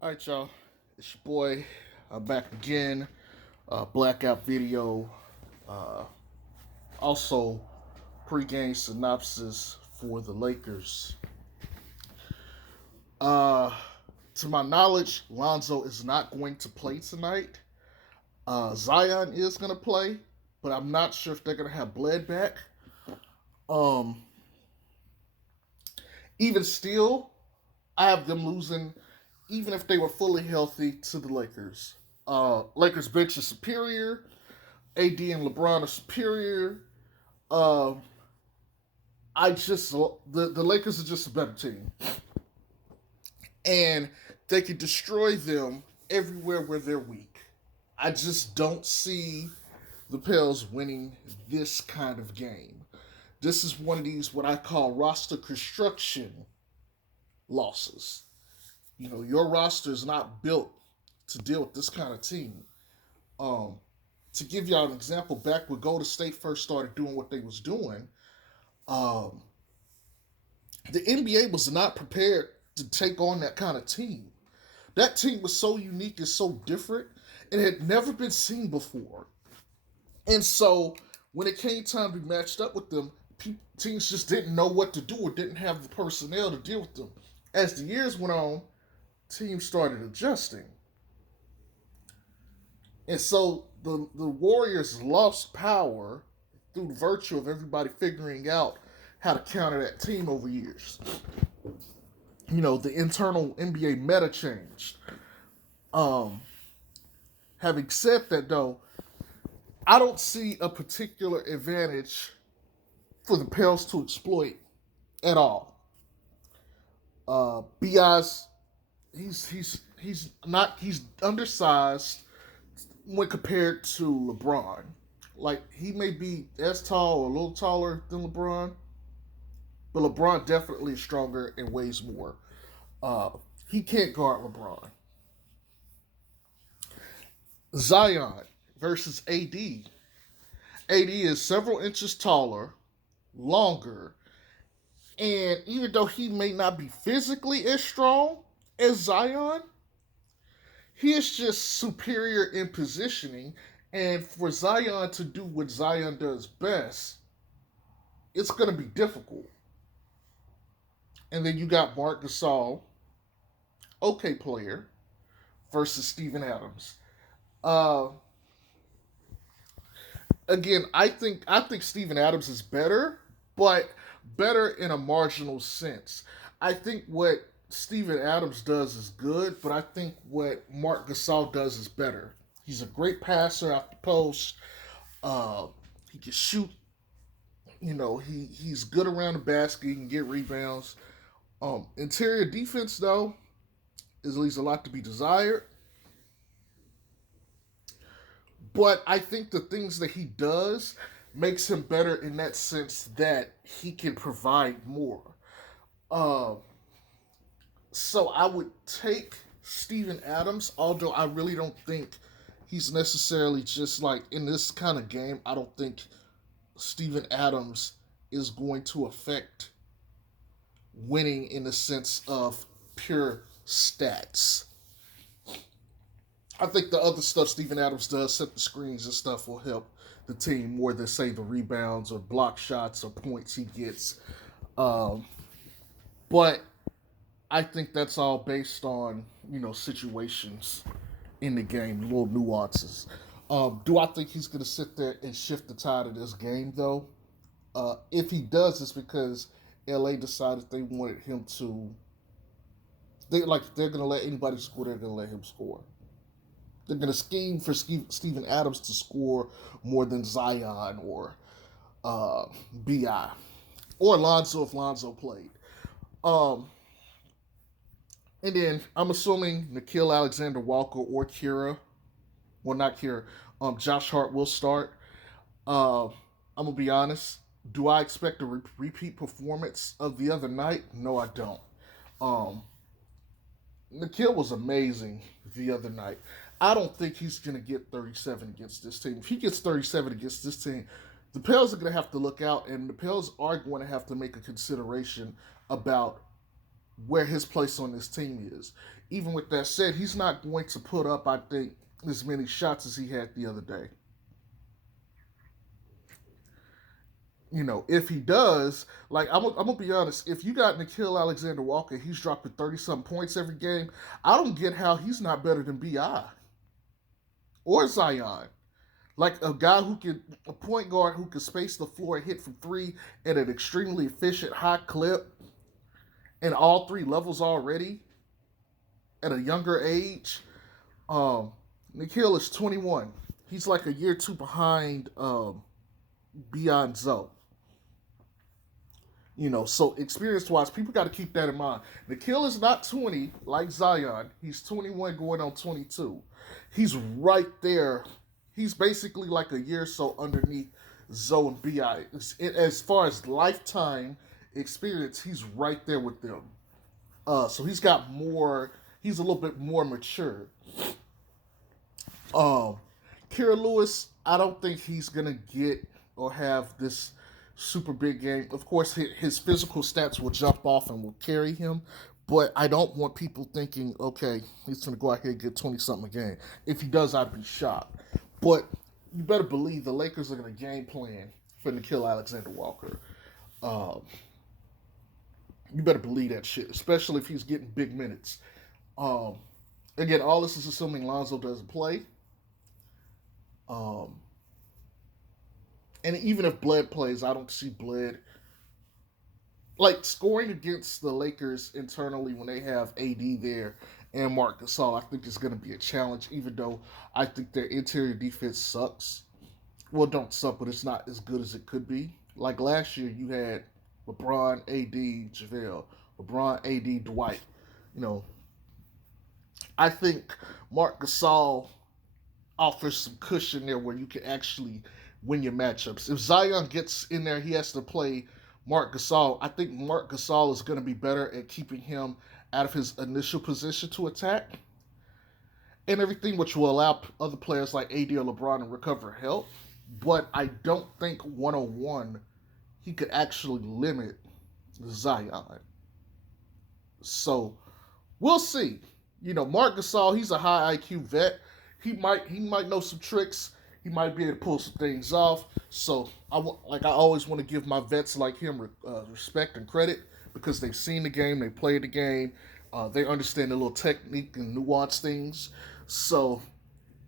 All right, y'all. It's your boy. I'm back again. Blackout video. Uh, also, pregame synopsis for the Lakers. Uh, to my knowledge, Lonzo is not going to play tonight. Zion is going to play, but I'm not sure if they're going to have Bled back. Um, even still, I have them losing, even if they were fully healthy, to the Lakers. Lakers bench is superior. AD and LeBron are superior. Um, I just the Lakers are just a better team, and they can destroy them everywhere where they're weak. I just don't see the Pels winning this kind of game. This is one of these what I call roster construction losses. You know, your roster is not built to deal with this kind of team. Um, to give y'all an example, back when Golden State first started doing what they was doing, um, the NBA was not prepared to take on that kind of team. That team was so unique and so different. It had never been seen before. And so when it came time to be matched up with them, teams just didn't know what to do or didn't have the personnel to deal with them. As the years went on, teams started adjusting. And so the Warriors lost power through the virtue of everybody figuring out how to counter that team over years. You know, the internal NBA meta changed. Um, Having said that, though, I don't see a particular advantage for the Pels to exploit at all. Bi's he's undersized when compared to LeBron. Like he may be as tall or a little taller than LeBron, but LeBron definitely is stronger and weighs more. Uh, he can't guard LeBron. Zion versus AD. AD is several inches taller, longer, and even though he may not be physically as strong as Zion, he is just superior in positioning. And for Zion to do what Zion does best, it's going to be difficult. And then you got Mark Gasol, okay player, versus Steven Adams. Uh, Again, I think Steven Adams is better, but better in a marginal sense. I think what Steven Adams does is good, but I think what Mark Gasol does is better. He's a great passer off the post. Uh, he can shoot. You know, he's good around the basket. He can get rebounds. Interior defense though leaves a lot to be desired. But I think the things that he does makes him better in that sense that he can provide more. Uh, so I would take Steven Adams, although I really don't think he's necessarily just like in this kind of game. I don't think Steven Adams is going to affect winning in the sense of pure stats. I think the other stuff Steven Adams does, set the screens and stuff, will help the team more than say the rebounds or block shots or points he gets. Um, but I think that's all based on situations in the game, little nuances. Do I think he's going to sit there and shift the tide of this game though? If he does, it's because LA decided they wanted him to. They're going to let anybody score. They're going to let him score. They're going to scheme for Steven Adams to score more than Zion or Bi or Lonzo if Lonzo played. Um, and then I'm assuming Nikhil Alexander Walker or Kira, well not Kira, Josh Hart will start. I'm gonna be honest. Do I expect a repeat performance of the other night? No, I don't. Um, Nikhil was amazing the other night. I don't think he's going to get 37 against this team. If he gets 37 against this team, the Pels are going to have to look out, and the Pels are going to have to make a consideration about where his place on this team is. even with that said, he's not going to put up, I think, as many shots as he had the other day. If he does, like I'm gonna be honest, if you got Nikhil Alexander Walker, he's dropping 30 something points every game. I don't get how he's not better than Bi or Zion. Like a point guard who can space the floor and hit from three at an extremely efficient high clip in all three levels already at a younger age. Um, Nikhil is 21. He's like a year or two behind Beyond Zoe. So experience wise, people got to keep that in mind. Nikhil is not 20 like Zion. He's 21 going on 22. He's right there. He's basically like a year or so underneath Zoe and Bi. As far as lifetime experience, he's right there with them. So he's got more. He's a little bit more mature. Um, Kira Lewis, I don't think he's gonna get or have this super big game. Of course, his physical stats will jump off and will carry him, but I don't want people thinking, okay, he's gonna go out here and get 20 something a game. If he does, I'd be shocked. But you better believe the Lakers are gonna game plan for Nikhil Alexander Walker. Um, you better believe that shit, especially if he's getting big minutes. Um, Again, all this is assuming Lonzo doesn't play. Um, and even if Bled plays, I don't see Bled like scoring against the Lakers internally when they have AD there and Marc Gasol. I think it's going to be a challenge, even though I think their interior defense sucks. Well, don't suck, but it's not as good as it could be. Like last year, you had LeBron, AD, JaVale, LeBron, AD, Dwight. You know, I think Marc Gasol offers some cushion there where you can actually win your matchups. If Zion gets in there, he has to play Marc Gasol. I think Marc Gasol is going to be better at keeping him out of his initial position to attack and everything, which will allow other players like AD or LeBron to recover help. But I don't think 101 he could actually limit Zion. So we'll see. Marc Gasol, he's a high IQ vet. He might know some tricks. He might be able to pull some things off. So I always want to give my vets like him respect and credit because they've seen the game, they played the game, they understand the little technique and nuance things. So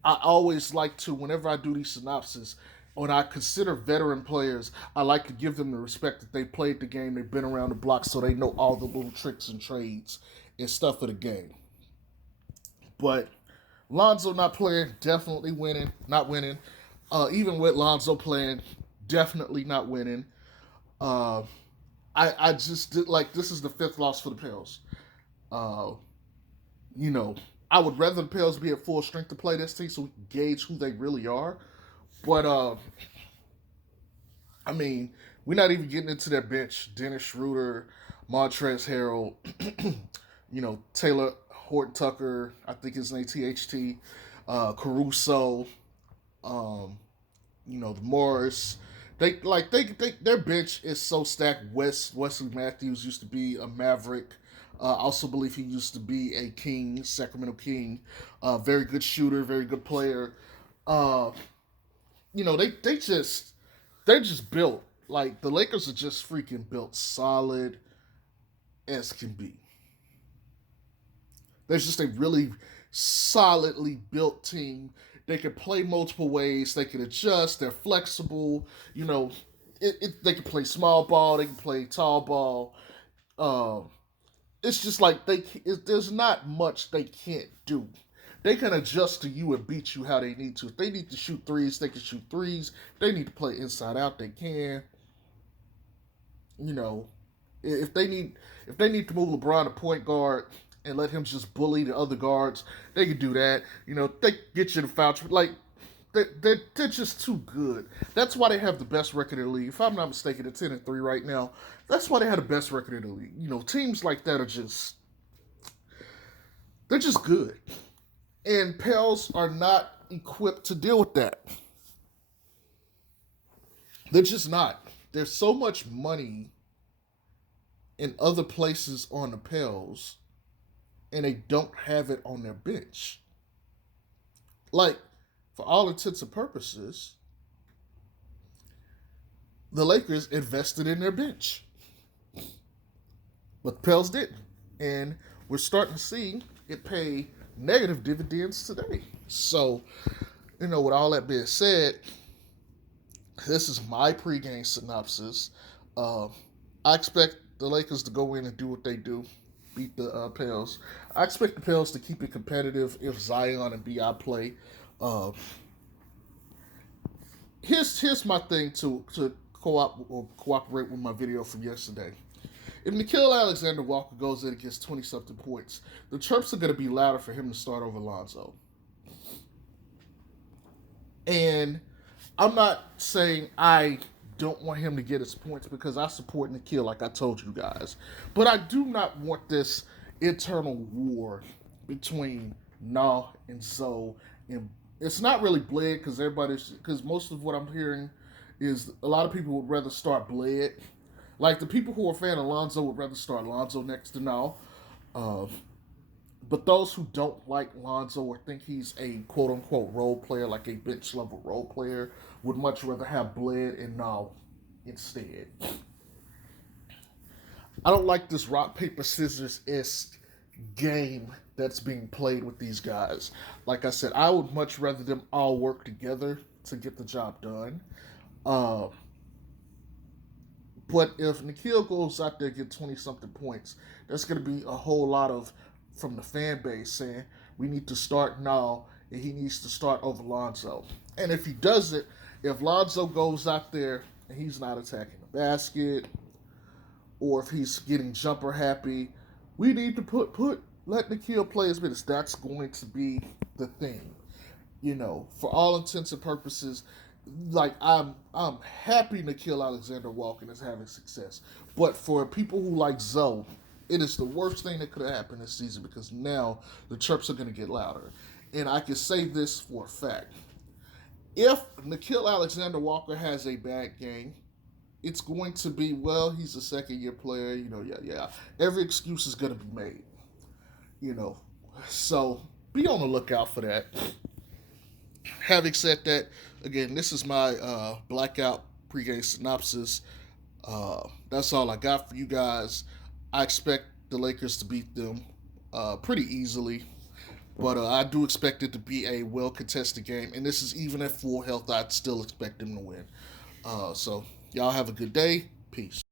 I always like to, whenever I do these synopses, when I consider veteran players, I like to give them the respect that they played the game, they've been around the block, so they know all the little tricks and trades and stuff of the game. But Lonzo not playing, definitely winning, not winning. Even with Lonzo playing, definitely not winning. Uh, I just did like this is the fifth loss for the Pels. Uh, you know, I would rather the Pels be at full strength to play this team so we can gauge who they really are. But I mean, we're not even getting into their bench. Dennis Schroeder, Montrezl Harrell, Taylor Horton Tucker, I think his name THT, Caruso, um, the Morris. Their bench is so stacked. Wesley Matthews used to be a Maverick. I also believe he used to be a King, Sacramento King. Very good shooter, very good player. Uh, they're just built like the Lakers are just freaking built solid as can be. There's just a really solidly built team. They can play multiple ways. They can adjust. They're flexible. They can play small ball. They can play tall ball. Um, it's just like there's not much they can't do. They can adjust to you and beat you how they need to. If they need to shoot threes, they can shoot threes. If they need to play inside out, they can. You know, if they need to move LeBron to point guard and let him just bully the other guards, they can do that. They get you the foul. Like they're just too good. That's why they have the best record in the league. If I'm not mistaken, they're 10-3 right now. That's why they have the best record in the league. Teams like that are just they're just good. And Pels are not equipped to deal with that. They're just not. There's so much money in other places on the Pels and they don't have it on their bench. Like, for all intents and purposes, the Lakers invested in their bench, but the Pels didn't. And we're starting to see it pay negative dividends today. So, with all that being said, this is my pregame synopsis. Uh, I expect the Lakers to go in and do what they do, beat the Pels. I expect the Pels to keep it competitive if Zion and Bi play. Uh, here's my thing to cooperate with my video from yesterday. If Nickeil Alexander-Walker goes in and gets 20-something points, the chirps are going to be louder for him to start over Lonzo. And I'm not saying I don't want him to get his points because I support Nickeil like I told you guys. But I do not want this internal war between Nah and Zoe. And it's not really Bled because most of what I'm hearing is a lot of people would rather start Bled. Like the people who are a fan of Lonzo would rather start Lonzo next to Nah. Uh, but those who don't like Lonzo or think he's a quote unquote role player, like a bench level role player, would much rather have Bled and Nah instead. I don't like this rock, paper, scissors esque game that's being played with these guys. Like I said, I would much rather them all work together to get the job done. Uh, but if Nickeil goes out there and get 20 something points, there's going to be a whole lot of from the fan base saying we need to start now and he needs to start over Lonzo. And if he does it, if Lonzo goes out there and he's not attacking the basket, or if he's getting jumper happy, we need to let Nickeil play his minutes. That's going to be the thing. For all intents and purposes, like I'm happy Nickeil Alexander-Walker is having success. But for people who like Zoe, it is the worst thing that could have happened this season because now the chirps are going to get louder. And I can say this for a fact. If Nickeil Alexander-Walker has a bad game, it's going to be, well, he's a second-year player, yeah. Every excuse is going to be made, So be on the lookout for that. Having said that, again, this is my blackout pregame synopsis. That's all I got for you guys. I expect the Lakers to beat them pretty easily. But I do expect it to be a well-contested game. And this is even at full health, I'd still expect them to win. So y'all have a good day. Peace.